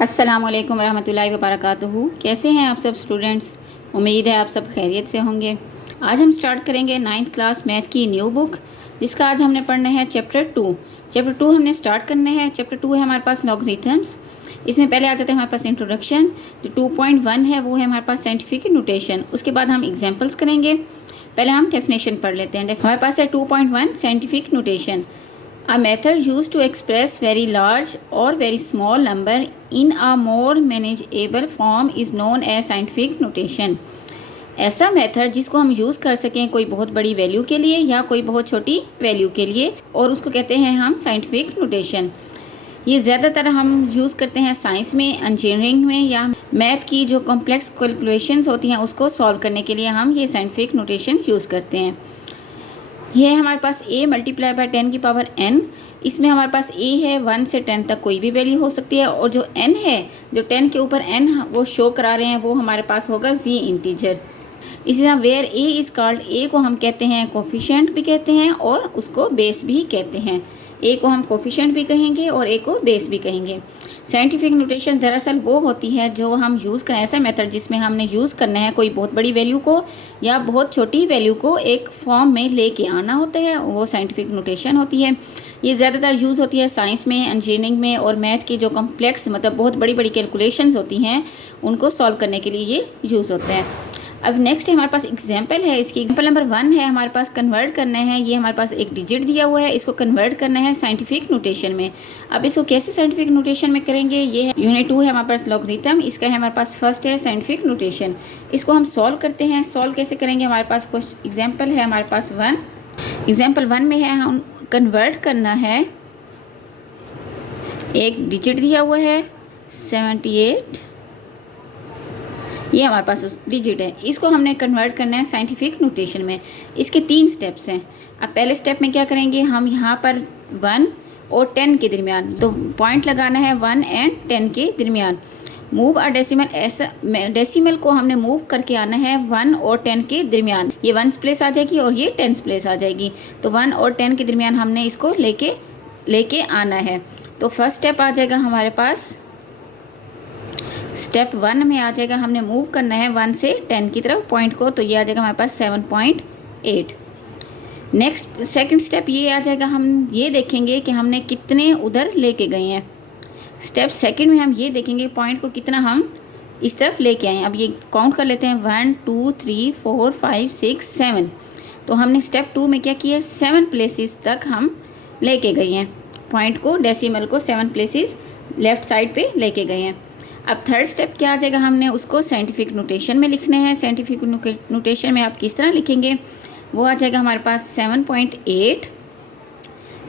अस्सलामुअलैकुम रहमतुल्लाहि व बरकातुहू। कैसे हैं आप सब स्टूडेंट्स? उम्मीद है आप सब खैरियत से होंगे। आज हम स्टार्ट करेंगे 9th क्लास मैथ की न्यू बुक, जिसका आज हमने पढ़ना है चैप्टर 2। चैप्टर 2 हमने स्टार्ट करना है। चैप्टर 2 है हमारे पास लॉगरिथम्स। इसमें पहले आ जाते हैं हमारे पास इंट्रोडक्शन। जो 2.1 है वो है हमारे पास साइंटिफिक नोटेशन। उसके बाद हम एग्जाम्पल्स करेंगे। पहले हम डेफिनेशन पढ़ लेते हैं। हमारे पास है 2.1 scientific notation. A method used to express very large or very small number in a more manageable form is known as scientific notation। ऐसा मेथड जिसको हम यूज़ कर सकें कोई बहुत बड़ी वैल्यू के लिए या कोई बहुत छोटी वैल्यू के लिए, और उसको कहते हैं हम साइंटिफिक नोटेशन। ये ज़्यादातर हम यूज़ करते हैं साइंस में, इंजीनियरिंग में, या मैथ की जो कॉम्प्लेक्स कैलकुलेशंस होती हैं उसको सॉल्व करने के लिए हम ये साइंटिफिक नोटेशन यूज़ करते हैं। ये है हमारे पास a मल्टीप्लाई बाय 10 की पावर n। इसमें हमारे पास a है 1 से 10 तक कोई भी वैल्यू हो सकती है, और जो n है, जो 10 के ऊपर n वो शो करा रहे हैं, वो हमारे पास होगा z इंटीजर। इसी तरह where a is called, a को हम कहते हैं कोफिशिएंट भी कहते हैं और उसको बेस भी कहते हैं। a को हम कोफिशिएंट भी कहेंगे और a को बेस भी कहेंगे। साइंटिफिक नोटेशन दरअसल वो होती है जो हम यूज़ करें, ऐसा मेथड जिसमें हमने यूज़ करना है कोई बहुत बड़ी वैल्यू को या बहुत छोटी वैल्यू को एक फॉर्म में लेके आना होता है, वो साइंटिफिक नोटेशन होती है। ये ज़्यादातर यूज़ होती है साइंस में, इंजीनियरिंग में, और मैथ की जो कॉम्प्लेक्स मतलब बहुत बड़ी बड़ी कैलकुलेशंस होती हैं उनको सॉल्व करने के लिए ये यूज़ होता है। अब नेक्स्ट है हमारे पास एग्जाम्पल है। इसकी एग्जाम्पल नंबर 1 है हमारे पास कन्वर्ट करना है। ये हमारे पास एक डिजिट दिया हुआ है, इसको कन्वर्ट करना है साइंटिफिक नोटेशन में। अब इसको कैसे साइंटिफिक नोटेशन में करेंगे, ये है यूनिट 2 है हमारे पास लॉगरिथम। इसका है हमारे पास फर्स्ट है साइंटिफिक नोटेशन। इसको हम सॉल्व करते हैं। सॉल्व कैसे करेंगे, हमारे पास कुछ एग्जाम्पल है हमारे पास 1। एग्जाम्पल 1 में है हम कन्वर्ट करना है, एक डिजिट दिया हुआ है 78, ये हमारे पास उस डिजिट है। इसको हमने कन्वर्ट करना है साइंटिफिक नोटेशन में। इसके 3 स्टेप्स हैं। अब पहले स्टेप में क्या करेंगे, हम यहाँ पर 1 और 10 के दरमियान, तो पॉइंट लगाना है 1 एंड 10 के दरमियान। मूव अ डेसिमल, ऐसा डेसिमल को हमने मूव करके आना है 1 और 10 के दरमियान। ये 1 प्लेस आ जाएगी और ये 10 प्लेस आ जाएगी, तो 1 और 10 के दरमियान हमने इसको लेके आना है। तो फर्स्ट स्टेप आ जाएगा हमारे पास, स्टेप 1 में आ जाएगा, हमने मूव करना है 1 से 10 की तरफ पॉइंट को, तो ये आ जाएगा हमारे पास 7.8। नेक्स्ट सेकंड स्टेप ये आ जाएगा, हम ये देखेंगे कि हमने कितने उधर लेके गए हैं। स्टेप सेकंड में हम ये देखेंगे पॉइंट को कितना हम इस तरफ लेके आए हैं। अब ये काउंट कर लेते हैं, 1 2 3 4 5 6 7। तो हमने स्टेप 2 में क्या किया, 7 प्लेसेस तक हम लेके गए हैं पॉइंट को, डेसिमल को 7 प्लेसेस लेफ़्ट साइड पे लेके गए हैं। अब थर्ड स्टेप क्या आ जाएगा, हमने उसको साइंटिफिक नोटेशन में लिखना है। साइंटिफिक नोटेशन में आप किस तरह लिखेंगे, वो आ जाएगा हमारे पास 7.8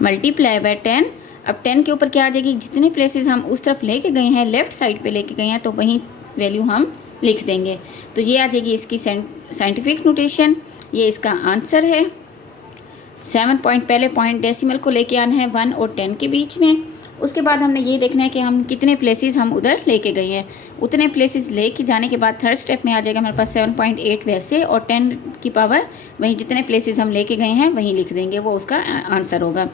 मल्टीप्लाई बाय 10। अब 10 के ऊपर क्या आ जाएगी, जितने प्लेसेस हम उस तरफ लेके गए हैं, लेफ़्ट साइड पे लेके गए हैं, तो वहीं वैल्यू हम लिख देंगे। तो ये आ जाएगी इसकी साइंटिफिक नोटेशन। ये इसका आंसर है। 7 पॉइंट, पहले पॉइंट डेसिमल को लेके आना है 1 और 10 के बीच में। उसके बाद हमने ये देखना है कि हम कितने प्लेसेस हम उधर लेके गए हैं। उतने प्लेसेस लेके जाने के बाद थर्ड स्टेप में आ जाएगा हमारे पास 7.8 वैसे, और 10 की पावर वहीं जितने प्लेसेस हम लेके गए हैं वहीं लिख देंगे, वो उसका आंसर होगा।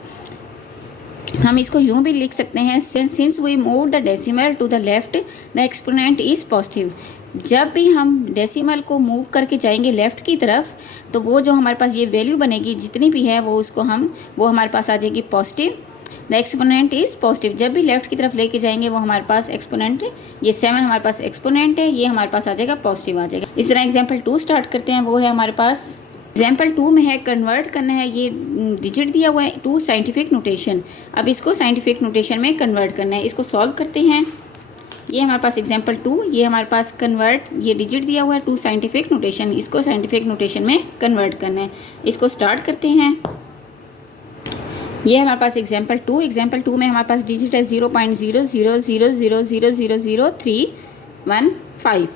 हम इसको यूँ भी लिख सकते हैं, since we move the decimal to the left the exponent is positive. जब भी हम डेसिमल को मूव करके जाएंगे लेफ़्ट की तरफ, तो वो जो हमारे पास ये वैल्यू बनेगी जितनी भी है, वो हमारे पास आ जाएगी positive. The exponent is positive. जब भी लेफ़्ट की तरफ लेके जाएंगे वो हमारे पास एक्सपोनेंट, ये 7 हमारे पास एक्सपोनेंट है, ये हमारे पास आ जाएगा पॉजिटिव आ जाएगा। इस तरह एग्जाम्पल 2 स्टार्ट करते हैं। वो है हमारे पास एग्जाम्पल 2 में है कन्वर्ट करना है, ये डिजिट दिया हुआ है 2 साइंटिफिक नोटेशन। अब इसको साइंटिफिक नोटेशन में कन्वर्ट करना है। इसको सॉल्व करते हैं। ये हमारे पास एग्जाम्पल 2, ये हमारे पास कन्वर्ट, ये डिजिट दिया हुआ है 2 साइंटिफिक नोटेशन, इसको साइंटिफिक नोटेशन में कन्वर्ट करना है। इसको स्टार्ट करते हैं। ये हमारे पास एग्जाम्पल 2। एग्जाम्पल 2 में हमारे पास डिजिट है 0.00000315।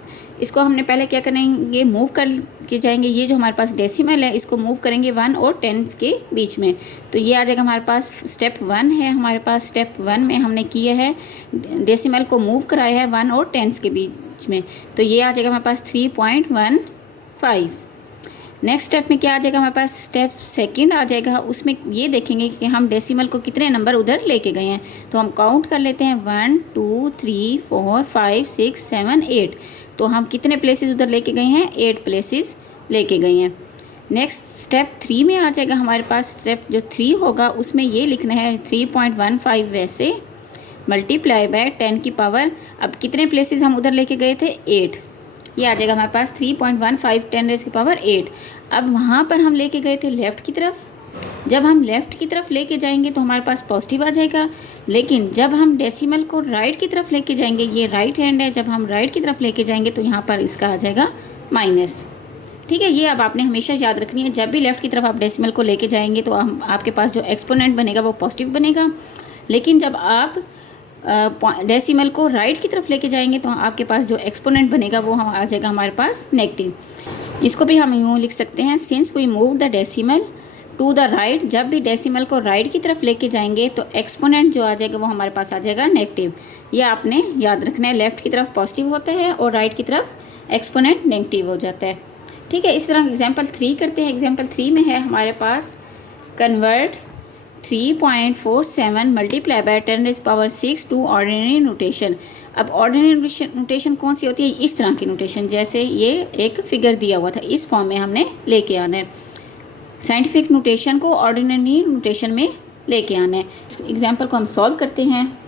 इसको हमने पहले क्या करेंगे, मूव करके जाएंगे। ये जो हमारे पास डेसिमल है इसको मूव करेंगे 1 और 10 के बीच में, तो ये आ जाएगा हमारे पास स्टेप 1 है। हमारे पास स्टेप 1 में हमने किया है डेसिमल को मूव कराया है 1 और 10 के बीच में, तो ये आ जाएगा हमारे पास 3.15। नेक्स्ट स्टेप में क्या आ जाएगा हमारे पास, स्टेप सेकंड आ जाएगा। उसमें ये देखेंगे कि हम डेसिमल को कितने नंबर उधर लेके गए हैं। तो हम काउंट कर लेते हैं 1 2 3 4 5 6 7 8। तो हम कितने प्लेसेस उधर लेके गए हैं, 8 प्लेसेस लेके गए हैं। नेक्स्ट स्टेप 3 में आ जाएगा हमारे पास। स्टेप जो 3 होगा उसमें ये लिखना है 3.15 वैसे मल्टीप्लाई बाय 10 की पावर, अब कितने प्लेसेस हम उधर लेके गए थे, 8। ये आ जाएगा हमारे पास 3.15 10 रेज़ की पावर 8। अब वहाँ पर हम लेके गए थे लेफ़्ट की तरफ। जब हम लेफ़्ट की तरफ लेके जाएंगे तो हमारे पास पॉजिटिव आ जाएगा, लेकिन जब हम डेसिमल को राइट की तरफ लेके जाएंगे, ये राइट हैंड है, जब हम राइट की तरफ लेके जाएंगे तो यहाँ पर इसका आ जाएगा माइनस। ठीक है, ये अब आपने हमेशा याद रखनी है। जब भी लेफ़्ट की तरफ आप डेसिमल को लेके जाएंगे तो आपके पास जो एक्सपोनेंट बनेगा वो पॉजिटिव बनेगा, लेकिन जब आप डेसिमल को राइट की तरफ लेके जाएंगे तो आपके पास जो एक्सपोनेंट बनेगा वो आ जाएगा हमारे पास नेगेटिव। इसको भी हम यूँ लिख सकते हैं, since we move the decimal to the right, जब भी डेसिमल को राइट की तरफ लेके जाएंगे तो एक्सपोनेंट जो आ जाएगा वो हमारे पास आ जाएगा नेगेटिव। ये आपने याद रखना है, लेफ़्ट की तरफ पॉजिटिव होता है और राइट की तरफ एक्सपोनेंट नेगेटिव हो जाता है। ठीक है, इस तरह एग्जाम्पल 3 करते हैं। एग्जाम्पल 3 में है हमारे पास convert 3.47 multiply by 10⁻⁶ to ordinary notation. अब ऑर्डिनरी नोटेशन कौन सी होती है, इस तरह की नोटेशन, जैसे ये एक फिगर दिया हुआ था इस फॉर्म में हमने लेके आना है। साइंटिफिक नोटेशन को ऑर्डिनरी नोटेशन में लेके आना है। एग्जाम्पल को हम सॉल्व करते हैं।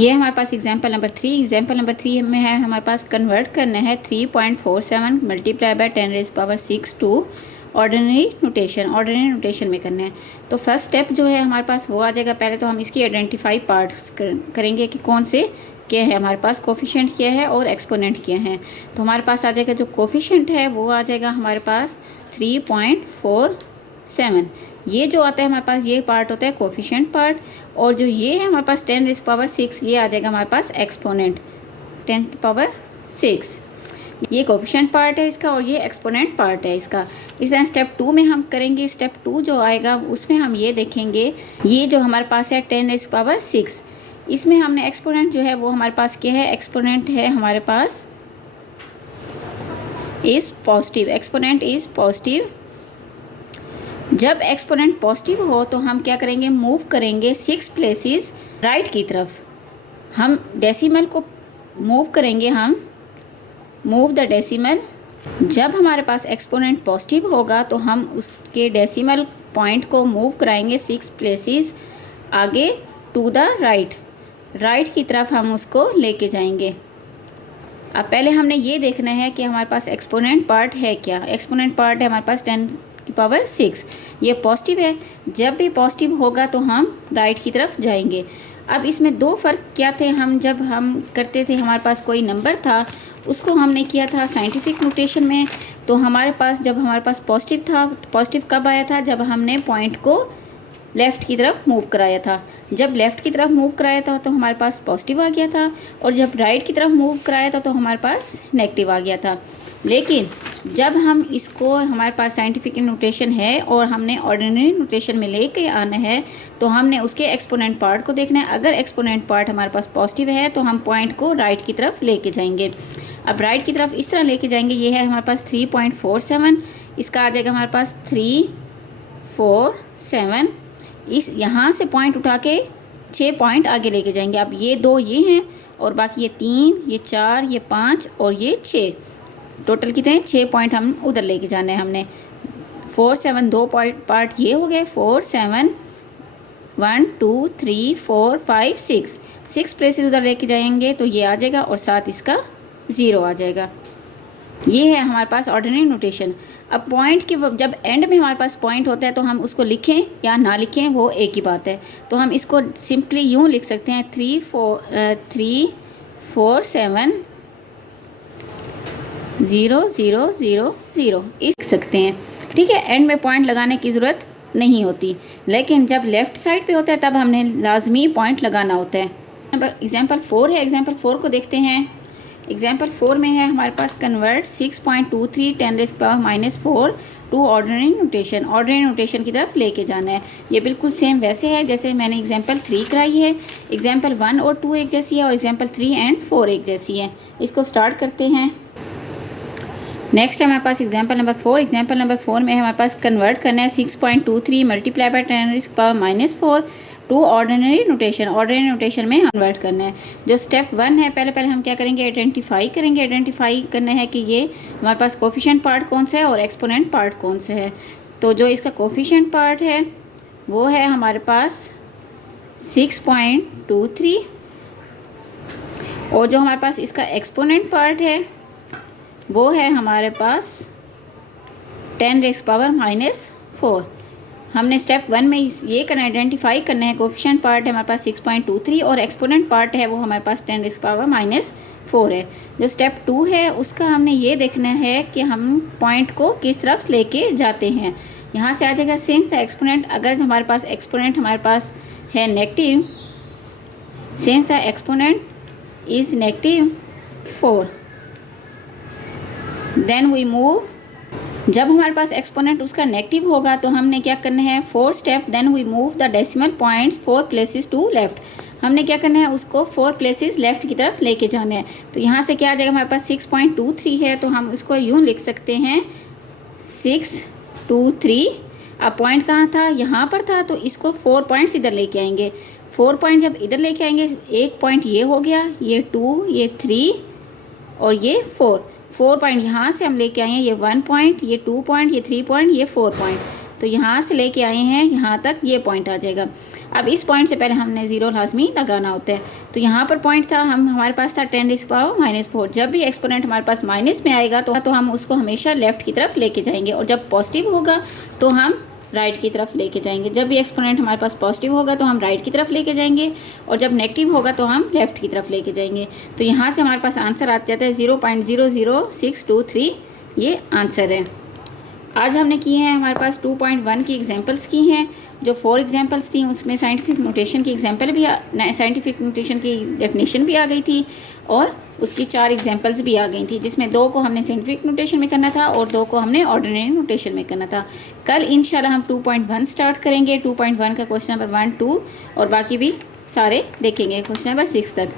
ये हमारे पास एग्जाम्पल नंबर 3। एग्जाम्पल नंबर 3 में है हमारे पास कन्वर्ट करना है 3.47 multiply by 10⁻⁶ to ordinary notation में करना है। तो फर्स्ट स्टेप जो है हमारे पास वो आ जाएगा। पहले तो हम इसकी आइडेंटिफाई पार्ट्स करेंगे कि कौन से क्या है हमारे पास, कोफिशिएंट क्या है और एक्सपोनेंट क्या है। तो हमारे पास आ जाएगा जो कोफिशिएंट है वो आ जाएगा हमारे पास 3.47। ये जो आता है हमारे पास ये पार्ट होता है कोफिशिएंट पार्ट, और जो ये है हमारे पास 10⁻⁶ ये आ जाएगा हमारे पास एक्सपोनेंट 10⁻⁶। ये कोफिशिएंट पार्ट है इसका और ये एक्सपोनेंट पार्ट है इसका। इस तरह स्टेप 2 में हम करेंगे। स्टेप 2 जो आएगा उसमें हम ये देखेंगे, ये जो हमारे पास है 10⁻⁶, इसमें हमने एक्सपोनेंट जो है वो हमारे पास क्या है, एक्सपोनेंट है हमारे पास is positive. Exponent is positive. जब एक्सपोनेंट पॉजिटिव हो तो हम क्या करेंगे, मूव करेंगे 6 प्लेसेस राइट की तरफ। हम डेसिमल को मूव करेंगे, हम मूव द डेसिमल। जब हमारे पास एक्सपोनेंट पॉजिटिव होगा तो हम उसके डेसिमल पॉइंट को मूव कराएंगे 6 प्लेसेस आगे टू द राइट की तरफ हम उसको लेके जाएंगे। अब पहले हमने ये देखना है कि हमारे पास एक्सपोनेंट पार्ट है क्या। एक्सपोनेंट पार्ट है हमारे पास 10⁻⁶, ये पॉजिटिव है। जब भी पॉजिटिव होगा तो हम राइट की तरफ जाएंगे। अब इसमें दो फ़र्क क्या थे, हम जब हम करते थे हमारे पास कोई नंबर था उसको हमने किया था साइंटिफिक नोटेशन में, तो हमारे पास जब हमारे पास पॉजिटिव था, पॉजिटिव कब आया था, जब हमने पॉइंट को लेफ़्ट की तरफ मूव कराया था। जब लेफ़्ट की तरफ मूव कराया था तो हमारे पास पॉजिटिव आ गया था, और जब राइट की तरफ मूव कराया था तो हमारे पास नेगेटिव आ गया था। लेकिन जब हम इसको, हमारे पास साइंटिफिक नोटेशन है और हमने ऑर्डिनरी नोटेशन में लेके आना है, तो हमने उसके एक्सपोनेंट पार्ट को देखना है। अगर एक्सपोनेंट पार्ट हमारे पास पॉजिटिव है तो हम पॉइंट को राइट की तरफ लेके जाएंगे। अब राइट की तरफ इस तरह लेके जाएंगे, ये है हमारे पास 3.47, इसका आ जाएगा हमारे पास 347। इस यहाँ से पॉइंट उठा के 6 पॉइंट आगे लेके जाएंगे। अब ये 2 ये हैं और बाकी ये 3, ये 4, ये 5 और ये 6, टोटल कितने 6 पॉइंट हम उधर लेके जाने हैं हमने। 4 7 2 पार्ट ये हो गए, 4 7 1 2 3 4 5 6 प्लेसेस उधर लेके जाएंगे तो ये आ जाएगा और साथ इसका 0 आ जाएगा। ये है हमारे पास ऑर्डिनरी नोटेशन। अब पॉइंट के जब एंड में हमारे पास पॉइंट होता है तो हम उसको लिखें या ना लिखें वो एक ही बात है। तो हम इसको सिंपली यूँ लिख सकते हैं 3 4 7 0 0 0 0 लिख सकते हैं। ठीक है, एंड में पॉइंट लगाने की ज़रूरत नहीं होती, लेकिन जब लेफ़्ट साइड पे होता है तब हमने लाजमी पॉइंट लगाना होता है। एग्जाम्पल 4 है, एग्जाम्पल 4 को देखते हैं। एग्जाम्पल 4 में है हमारे पास convert 6.23 10⁻⁴ to ordinary notation. Ordinary notation की तरफ लेके जाना है। ये बिल्कुल सेम वैसे है जैसे मैंने एग्जाम्पल 3 कराई है। एग्जाम्पल 1 और 2 एक जैसी है और एग्जाम्पल 3 एंड 4 एक जैसी है। इसको स्टार्ट करते हैं। नेक्स्ट है हमारे पास एग्जाम्पल नंबर 4। एग्जाम्पल नंबर 4 में हमारे पास कन्वर्ट करना है 6.23 multiply by 10⁻⁻⁴ to ordinary notation. Ordinary notation में हम कन्वर्ट करना है। जो स्टेप 1 है, पहले हम क्या करेंगे, आइडेंटिफाई करेंगे। आइडेंटिफाई करना है कि ये हमारे पास कोफिशिएंट पार्ट कौन सा है और एक्सपोनेंट पार्ट कौन सा है। तो जो इसका कोफिशिएंट पार्ट है वो है हमारे पास 6.23 और जो हमारे पास इसका एक्सपोनेंट पार्ट है वो है हमारे पास 10⁻⁻⁴। हमने स्टेप 1 में ये करना, आइडेंटिफाई करना है कोफिशिएंट पार्ट है हमारे पास 6.23 और एक्सपोनेंट पार्ट है वो हमारे पास 10⁻⁻⁴ है। जो स्टेप 2 है उसका हमने ये देखना है कि हम पॉइंट को किस तरफ लेके जाते हैं। यहाँ से आ जाएगा सिंस द एक्सपोनेंट, अगर हमारे पास एक्सपोनेंट हमारे पास है negative, since the exponent is -4 then we move. जब हमारे पास एक्सपोनेंट उसका नेगेटिव होगा तो हमने क्या करना है, 4 step, then we move the decimal points 4 places to left. हमने क्या करना है, उसको 4 प्लेसेस लेफ्ट की तरफ लेके जाना है। तो यहाँ से क्या आ जाएगा, हमारे पास 6.23 है तो हम इसको यूँ लिख सकते हैं 623। अब पॉइंट कहाँ था, यहाँ पर था, तो इसको 4 पॉइंट्स इधर लेके आएंगे। 4 पॉइंट जब इधर लेके आएंगे, एक पॉइंट ये हो गया, ये 2, ये 3 और ये 4 पॉइंट यहाँ से हम लेके आए हैं, ये 1 पॉइंट, ये 2 पॉइंट, ये 3 पॉइंट, ये 4 पॉइंट। तो यहाँ से लेके आए हैं यहाँ तक, ये पॉइंट आ जाएगा। अब इस पॉइंट से पहले हमने 0 लाजमी लगाना होता है। तो यहाँ पर पॉइंट था, हमारे पास था 10⁻⁻⁴। जब भी एक्सपोनेंट हमारे पास माइनस में आएगा तो हम उसको हमेशा लेफ़्ट की तरफ लेके जाएंगे और जब पॉजिटिव होगा तो हम राइट की तरफ लेके जाएंगे। जब भी एक्सपोनेंट हमारे पास पॉजिटिव होगा तो हम राइट की तरफ लेके जाएंगे और जब नेगेटिव होगा तो हम लेफ़्ट की तरफ लेके जाएंगे। तो यहाँ से हमारे पास आंसर आ जाता है 0.00623, ये आंसर है। आज हमने किए हैं हमारे पास 2.1 की एग्जांपल्स की हैं। जो 4 एग्जांपल्स थी उसमें साइंटिफिक नोटेशन की एग्जांपल भी, साइंटिफिक नोटेशन की डेफिनेशन भी आ गई थी और उसकी 4 एग्जांपल्स भी आ गई थी, जिसमें 2 को हमने साइंटिफिक नोटेशन में करना था और 2 को हमने ऑर्डिनरी नोटेशन में करना था। कल इंशाल्लाह हम 2.1 स्टार्ट करेंगे। 2.1 का क्वेश्चन नंबर 1, 2 और बाकी भी सारे देखेंगे क्वेश्चन नंबर 6 तक।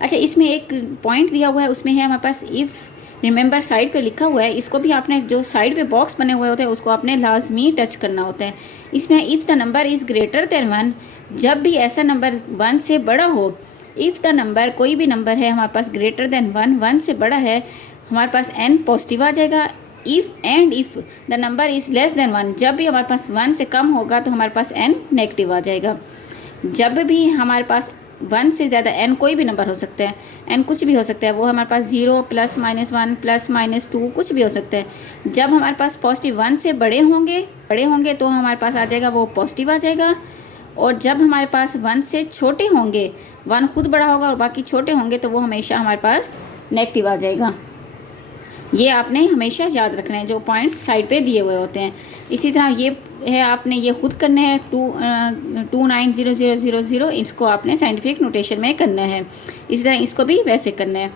अच्छा, इसमें एक पॉइंट दिया हुआ है, उसमें है हमारे पास इफ़ रिमेंबर साइड पे लिखा हुआ है। इसको भी आपने, जो साइड पे बॉक्स बने हुए होते हैं उसको आपने लाजमी टच करना होता है। इसमें if the number is greater than 1, जब भी ऐसा नंबर 1 से बड़ा हो, इफ़ द नंबर, कोई भी नंबर है हमारे पास ग्रेटर देन 1 से बड़ा है, हमारे पास n पॉजिटिव आ जाएगा। If the number is less than 1, जब भी हमारे पास 1 से कम होगा तो हमारे पास n नेगेटिव आ जाएगा। जब भी हमारे पास 1 से ज़्यादा n कोई भी नंबर हो सकता है, n कुछ भी हो सकता है, वो हमारे पास 0 +-1 +-2 कुछ भी हो सकता है। जब हमारे पास पॉजिटिव 1 से बड़े होंगे तो हमारे पास आ जाएगा वो पॉजिटिव आ जाएगा। और जब हमारे पास 1 से छोटे होंगे, 1 खुद बड़ा होगा और बाकी छोटे होंगे तो वो हमेशा हमारे पास नेगेटिव आ जाएगा। ये आपने हमेशा याद रखना है, जो पॉइंट्स साइड पे दिए हुए होते हैं। इसी तरह ये है, आपने ये खुद करना है 290000, इसको आपने साइंटिफिक नोटेशन में करना है। इसी तरह इसको भी वैसे करना है।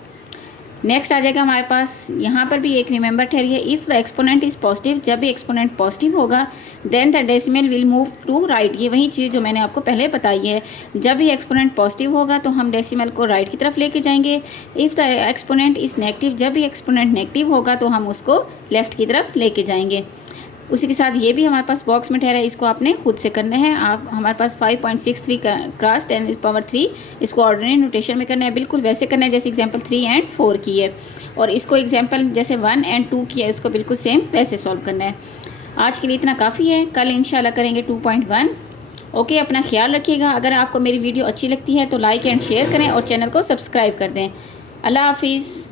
नेक्स्ट आ जाएगा हमारे पास, यहाँ पर भी एक रिमेंबर ठहरी है, if the exponent is positive, जब भी एक्सपोनेंट पॉजिटिव होगा then the decimal will move to right. ये वही चीज़ जो मैंने आपको पहले बताई है, जब भी एक्सपोनेंट पॉजिटिव होगा तो हम डेसिमल को राइट की तरफ लेके जाएंगे। If the exponent is negative, जब भी एक्सपोनेंट नेगेटिव होगा तो हम उसको लेफ़्ट की तरफ लेके जाएंगे। उसी के साथ ये भी हमारे पास बॉक्स में ठहरा है, इसको आपने खुद से करना है। आप हमारे पास 5.63 क्रॉस 10⁻3, इसको ऑर्डिनरी नोटेशन में करना है, बिल्कुल वैसे करना है जैसे एग्जांपल 3 एंड 4 की है। और इसको एग्जांपल जैसे 1 एंड 2 की है, इसको बिल्कुल सेम वैसे सॉल्व करना है। आज के लिए इतना काफ़ी है, कल इंशाल्लाह करेंगे 2.1। ओके, अपना ख्याल रखिएगा। अगर आपको मेरी वीडियो अच्छी लगती है तो लाइक एंड शेयर करें और चैनल को सब्सक्राइब कर दें। अल्लाह हाफिज़।